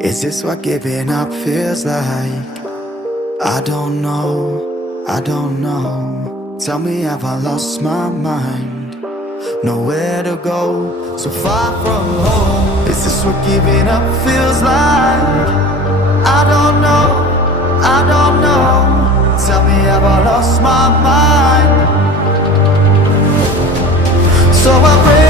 Is this what giving up feels like? I don't know, I don't know. Tell me, have I lost my mind? Nowhere to go, so far from home. Is this what giving up feels like? I don't know, I don't know. Tell me, have I lost my mind? So I pray